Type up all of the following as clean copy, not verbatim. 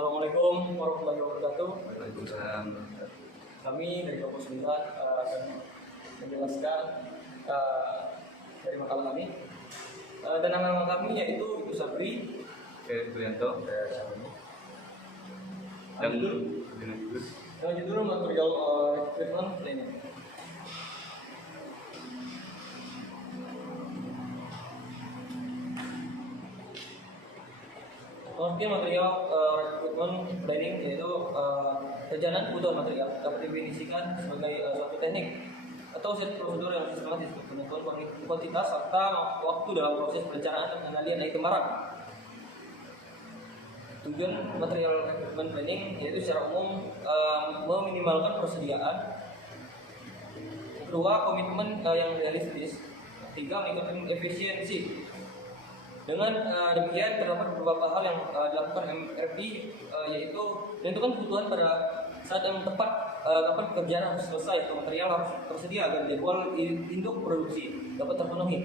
Assalamualaikum warahmatullahi wabarakatuh. Waalaikumsalam. Kami dari kelompok 9 akan menjelaskan dari makalah kami. Dan nama kami yaitu Ibu Sabri, Prianto, dan judul material recruitment planning. Oke, material recruitment planning yaitu rencana kebutuhan material dapat definisikan sebagai suatu teknik atau set prosedur yang sistematis untuk menentukan kuantitas serta waktu dalam proses perencanaan dan pengendalian item barang. Tujuan material recruitment planning yaitu secara umum meminimalkan persediaan, kedua komitmen yang realistis, tiga meningkatkan efisiensi. Dengan demikian terdapat beberapa hal yang dilakukan MRP yaitu menentukan kebutuhan pada saat yang tepat kapan pekerjaan harus selesai atau material harus tersedia agar jadwal induk produksi dapat terpenuhi.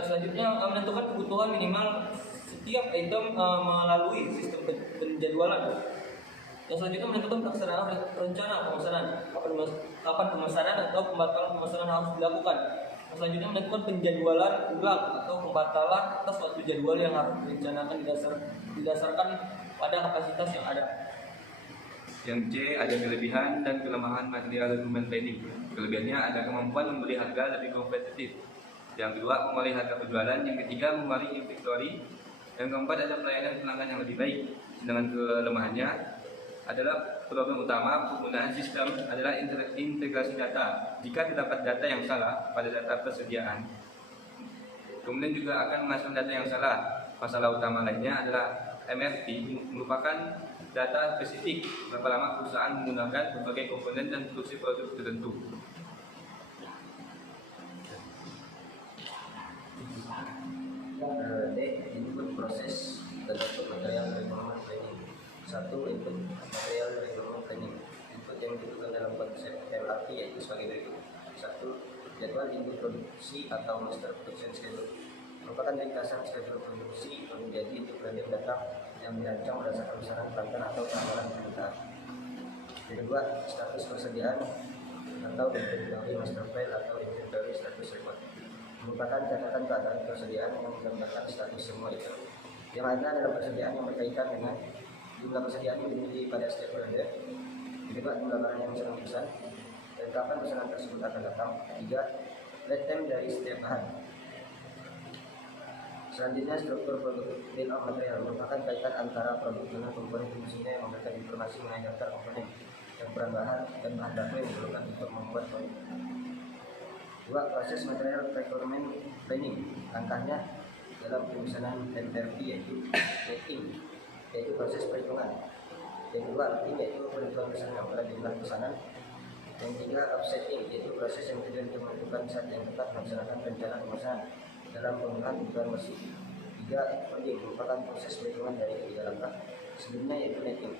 Selanjutnya menentukan kebutuhan minimal setiap item melalui sistem penjadwalan. Yang selanjutnya menentukan pelaksanaan rencana pemesanan, kapan pemesanan atau pembatalan pemesanan harus dilakukan. Selanjutnya menentukan penjadwalan ulang atau pembatalan atas suatu jadwal yang harus direncanakan didasarkan pada kapasitas yang ada. Yang C, ada kelebihan dan kelemahan material recruitment planning. Kelebihannya ada kemampuan membeli harga lebih kompetitif. Yang kedua, mengurangi harga penjualan. Yang ketiga, mengurangi inventory. Yang keempat, ada pelayanan pelanggan yang lebih baik. Sedangkan kelemahannya adalah problem utama penggunaan sistem adalah integrasi data. Jika terdapat data yang salah pada data persediaan, kemudian juga akan menghasilkan data yang salah. Masalah utama lainnya adalah MRP merupakan data spesifik berapa lama perusahaan menggunakan berbagai komponen dan produksi produk tertentu. D. Input proses terbentuk material recruitment planning. 1. Input material recruitment planning. Input yang dibutuhkan dalam konsep MRP yaitu sebagai berikut. 1. Jadwal induk produksi atau master production schedule merupakan ringkasan schedule produksi yang menjadi untuk random data yang dirancang berdasarkan besaran pelanggan atau keamanan permintaan. Yang kedua, status persediaan atau inventory master file atau inventory status report merupakan catatan keadaan persediaan yang menggambarkan status semua itu. Yang mana adalah persediaan yang berkaitan dengan jumlah persediaan yang dimiliki pada setiap order. Kedua, jumlah barang yang sedang dipesan dan kapan pesanan tersebut akan datang. Tiga, lead time dari setiap bahan. Selanjutnya, struktur produk bill of material merupakan kaitan antara produk dengan komponen fungsinya yang memberikan informasi mengenai daftar komponen, campuran bahan, dan bahan baku yang diperlukan untuk membuat produk. Dua, proses material recruitment planning. Langkahnya dalam pemesanan MRP yaitu mapping, yaitu proses perhitungan. Yang kedua, loading, yaitu perhitungan pesanan pada jumlah pesanan. Yang tiga, offsetting, yaitu proses yang tujuan untuk menentukan saat yang tepat melaksanakan rencana pemesanan dalam penggunaan kebutuhan mesin. Tiga, coding merupakan proses perhitungan dari ketiga langkah sebelumnya yaitu netting.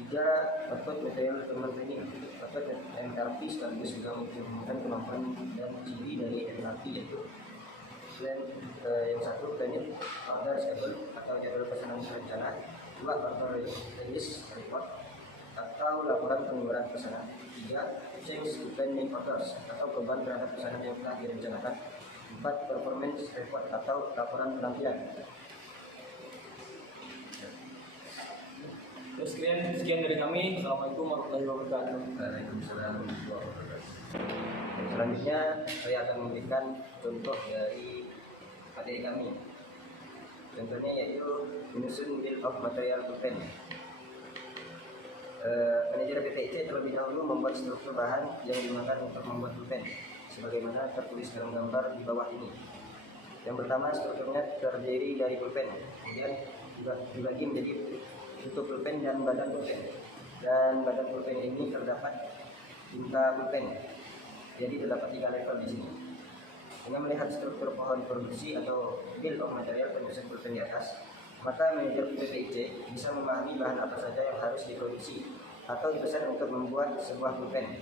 Tiga, output material recruitment planning. Output MRP sekaligus juga menunjukkan kemampuan dan ciri dari MRP yaitu yang satu, planning order schedule atau jadwal pesanan berencana. Dua, order release report atau laporan pengeluaran pesanan. Tiga, change to pending orders atau perubahan terhadap pesanan yang telah direncanakan. Empat, performance report atau laporan penampilan. Sekian dari kami. Assalamualaikum warahmatullahi wabarakatuh. Waalaikumsalam warahmatullahi wabarakatuh. Selanjutnya saya akan memberikan contoh dari materi kami. Contohnya yaitu menyusun bill of material plan. Manajer PPIC terlebih dahulu membuat struktur bahan yang digunakan untuk membuat pulpen sebagaimana tertulis dalam gambar di bawah ini. Yang pertama, strukturnya terdiri dari pulpen, kemudian dibagi menjadi tutup pulpen dan badan pulpen. Dan badan pulpen ini terdapat tinta pulpen. Jadi terdapat 3 level di sini. Dengan melihat struktur pohon produksi atau bill of material penyusun pulpen di atas, maka manajer PPIC bisa memahami bahan apa saja yang harus diproduksi atau dipesan untuk membuat sebuah pulpen.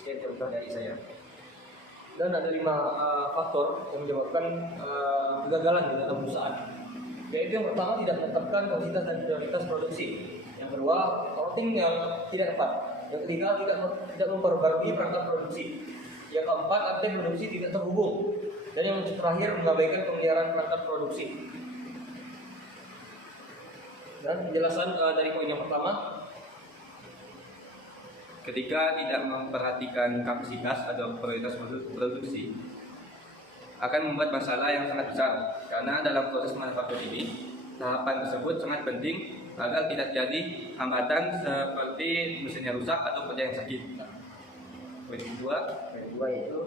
Sekian contoh dari saya. Dan ada 5 faktor yang menyebabkan kegagalan di dalam perusahaan. Yaitu yang pertama tidak menetapkan kuantitas dan prioritas produksi. Yang kedua, routing yang tidak tepat. Yang ketiga, tidak memperbarui perangkat produksi. Yang keempat, update produksi tidak terhubung. Dan yang terakhir, mengabaikan pemeliharaan perangkat produksi. Dan penjelasan dari poin yang pertama, ketika tidak memperhatikan kapasitas atau prioritas produksi akan membuat masalah yang sangat besar, karena dalam proses manufaktur ini tahapan tersebut sangat penting agar tidak jadi hambatan seperti mesinnya rusak atau kerja yang sakit. Poin kedua yaitu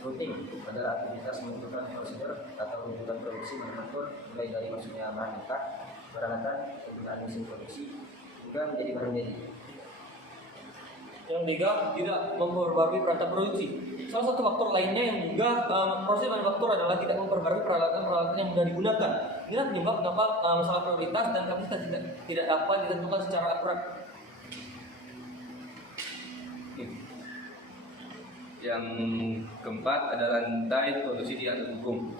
routing adalah aktivitas menentukan prosedur atau runtutan produksi manufaktur, mulai dari masuknya bahan mentah, peralatan, penggunaan mesin produksi, juga menjadi barang jadi. yang ketiga tidak memperbarui perangkat produksi. Salah satu faktor lainnya yang juga proses manufaktur adalah tidak memperbarui peralatan-peralatan yang sudah digunakan. Inilah penyebab kenapa masalah prioritas dan kapasitas tidak dapat ditentukan secara akurat. Yang keempat adalah rantai produksi di atas hukum.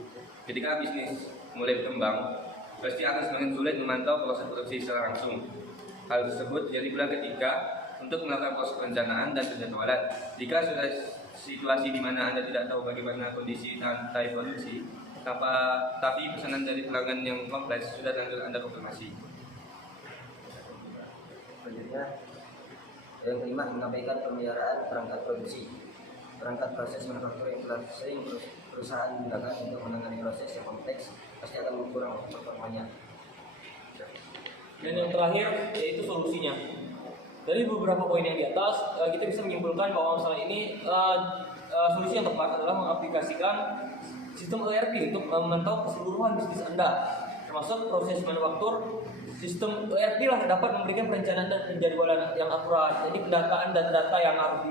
Ketika bisnis mulai berkembang, pasti akan semakin sulit memantau proses produksi secara langsung. Hal tersebut jadi pula ketika untuk melakukan proses perencanaan dan penjadwalan. Jika sudah situasi di mana Anda tidak tahu bagaimana kondisi rantai produksi, tapi pesanan dari pelanggan yang kompleks sudah lanjut Anda konfirmasi. Selanjutnya, yang kelima, mengabaikan pemeliharaan perangkat produksi. Perangkat proses manufaktur yang telah sering perusahaan gunakan untuk menangani proses yang kompleks pasti akan berkurang performanya. Dan yang terakhir yaitu solusinya. Dari beberapa poin yang di atas, kita bisa menyimpulkan bahwa masalah ini solusi yang tepat adalah mengaplikasikan sistem ERP untuk memantau keseluruhan bisnis Anda, termasuk proses manufaktur. Sistem ERP lah dapat memberikan perencanaan dan penjadwalan yang akurat. Jadi pendataan data-data yang harus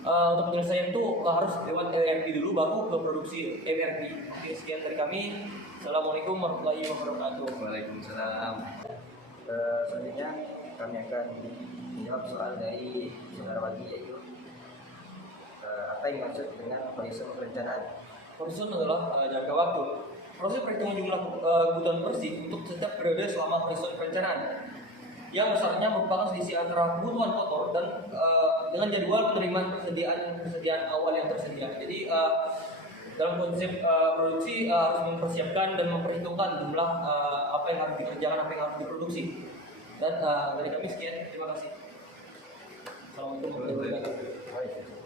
untuk penyelesaian itu harus lewat ERP dulu, baru ke produksi ERP. Oke, sekian dari kami. Assalamualaikum warahmatullahi wabarakatuh. Waalaikumsalam. Selanjutnya kami akan menjawab soal dari saudara Wagi, yaitu apa yang dimaksud dengan horizon perencanaan. Horizon adalah jangka waktu. Proses perhitungan jumlah kebutuhan bersih untuk setiap periode selama horizon perencanaan, yang besarnya merupakan selisih antara kebutuhan kotor dan dengan jadwal penerimaan persediaan awal yang tersedia. Jadi dalam konsep produksi harus mempersiapkan dan memperhitungkan jumlah apa yang harus dikerjakan, apa yang harus diproduksi. Dan dari kami sekian, terima kasih. Assalamualaikum warahmatullahi wabarakatuh.